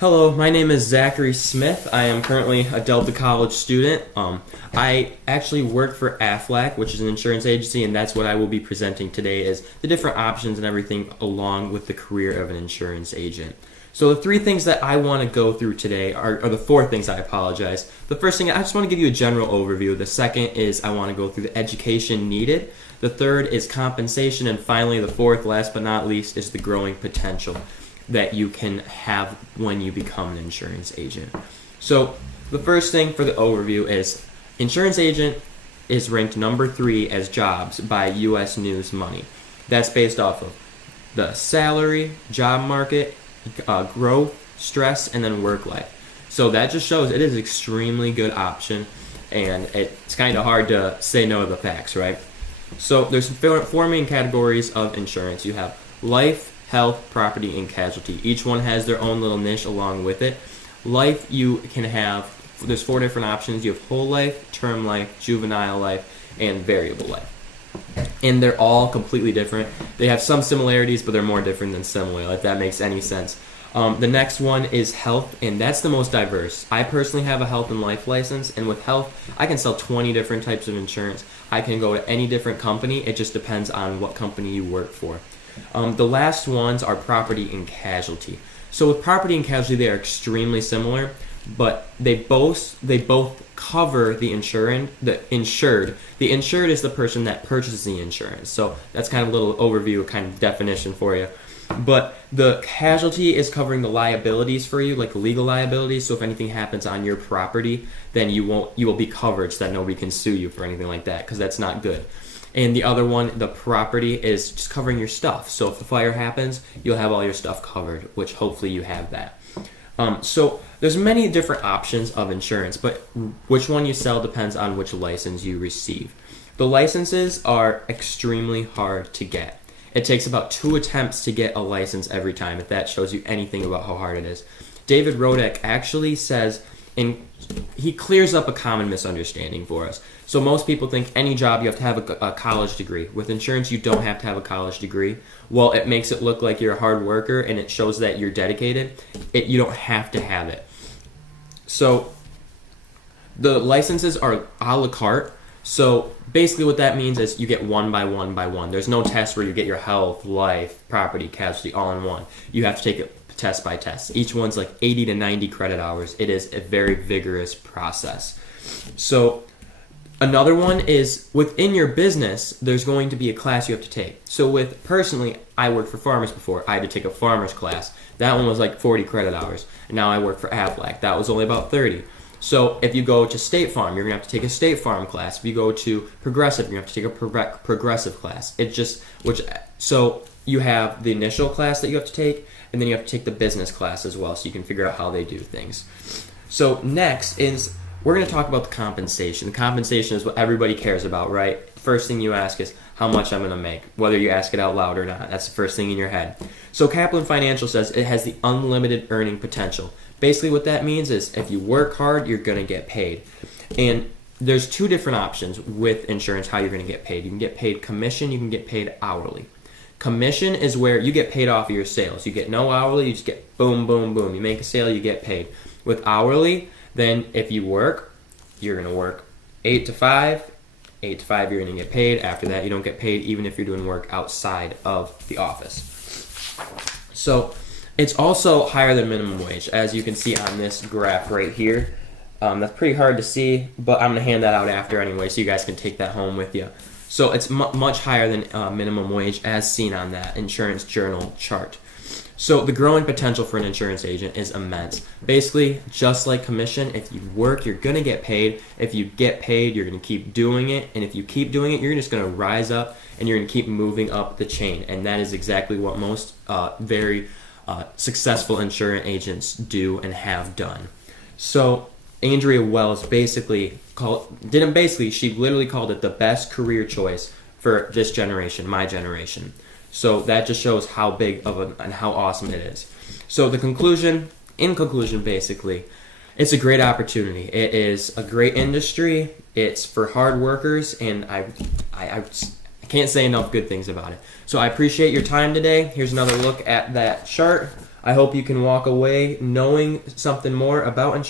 Hello, my name is Zachary Smith. I am currently a Delta College student. I actually work for Aflac, which is an insurance agency, and that's what I will be presenting today is the different options and everything along with the career of an insurance agent. So the three things that I want to go through today are the four things, I apologize. The first thing, I just want to give you a general overview. The second is I want to go through the education needed. The third is compensation. And finally, the fourth, last but not least, is the growing potential that you can have when you become an insurance agent. So the first thing for the overview is insurance agent is ranked number 3 as jobs by US News Money. That's based off of the salary, job market, growth, stress, and then work life. So that just shows it is an extremely good option, and it's kind of hard to say no to the facts, right? So there's four main categories of insurance. You have life, health, property, and casualty. Each one has their own little niche along with it. Life, you can have, there's 4 different options. You have whole life, term life, juvenile life, and variable life. And they're all completely different. They have some similarities, but they're more different than similar, if that makes any sense. The next one is health, and that's the most diverse. I personally have a health and life license, and with health, I can sell 20 different types of insurance. I can go to any different company. It just depends on what company you work for. The last ones are property and casualty. So with property and casualty, they are extremely similar, but they both cover the insured. The insured is the person that purchases the insurance. So that's kind of a little overview, kind of definition for you. But the casualty is covering the liabilities for you, like the legal liabilities. So if anything happens on your property, then you will be covered so that nobody can sue you for anything like that, because that's not good. And the other one, the property, is just covering your stuff. So if the fire happens, you'll have all your stuff covered, which hopefully you have that. So there's many different options of insurance, but which one you sell depends on which license you receive. The licenses are extremely hard to get. It takes about 2 attempts to get a license every time, if that shows you anything about how hard it is. David Rodek actually says, and he clears up a common misunderstanding for us. So most people think any job you have to have a college degree. With insurance, you don't have to have a college degree. Well, it makes it look like you're a hard worker and it shows that you're dedicated. You don't have to have it. So the licenses are a la carte. So basically what that means is you get one by one by one. There's no test where you get your health, life, property, casualty all in one. You have to take it test by test. Each one's like 80 to 90 credit hours. It is a very vigorous process. So another one is within your business, there's going to be a class you have to take. So personally, I worked for Farmers before. I had to take a Farmers class. That one was like 40 credit hours. And now I work for Aflac. That was only about 30. So if you go to State Farm, you're going to have to take a State Farm class. If you go to Progressive, you're going to have to take a Progressive class. So you have the initial class that you have to take, and then you have to take the business class as well, so you can figure out how they do things. So next is, we're going to talk about the compensation. The compensation is what everybody cares about, right? First thing you ask is how much I'm going to make, whether you ask it out loud or not. That's the first thing in your head. So Kaplan Financial says it has the unlimited earning potential. Basically what that means is if you work hard, you're going to get paid. And there's 2 different options with insurance how you're going to get paid. You can get paid commission, you can get paid hourly. Commission is where you get paid off of your sales. You get no hourly, you just get boom, boom, boom. You make a sale, you get paid. With hourly, then if you work, you're going to work 8 to 5. 8 to 5, you're going to get paid. After that, you don't get paid even if you're doing work outside of the office. So it's also higher than minimum wage, as you can see on this graph right here. That's pretty hard to see, but I'm going to hand that out after anyway, so you guys can take that home with you. So it's much higher than minimum wage, as seen on that Insurance Journal chart. So the growing potential for an insurance agent is immense. Basically, just like commission, if you work, you're going to get paid. If you get paid, you're going to keep doing it. And if you keep doing it, you're just going to rise up, and you're going to keep moving up the chain. And that is exactly what most very successful insurance agents do and have done. So Andrea Wells she literally called it the best career choice for this generation, my generation. So that just shows how big and how awesome it is. So in conclusion, basically, it's a great opportunity. It is a great industry. It's for hard workers, and I can't say enough good things about it. So I appreciate your time today. Here's another look at that chart. I hope you can walk away knowing something more about insurance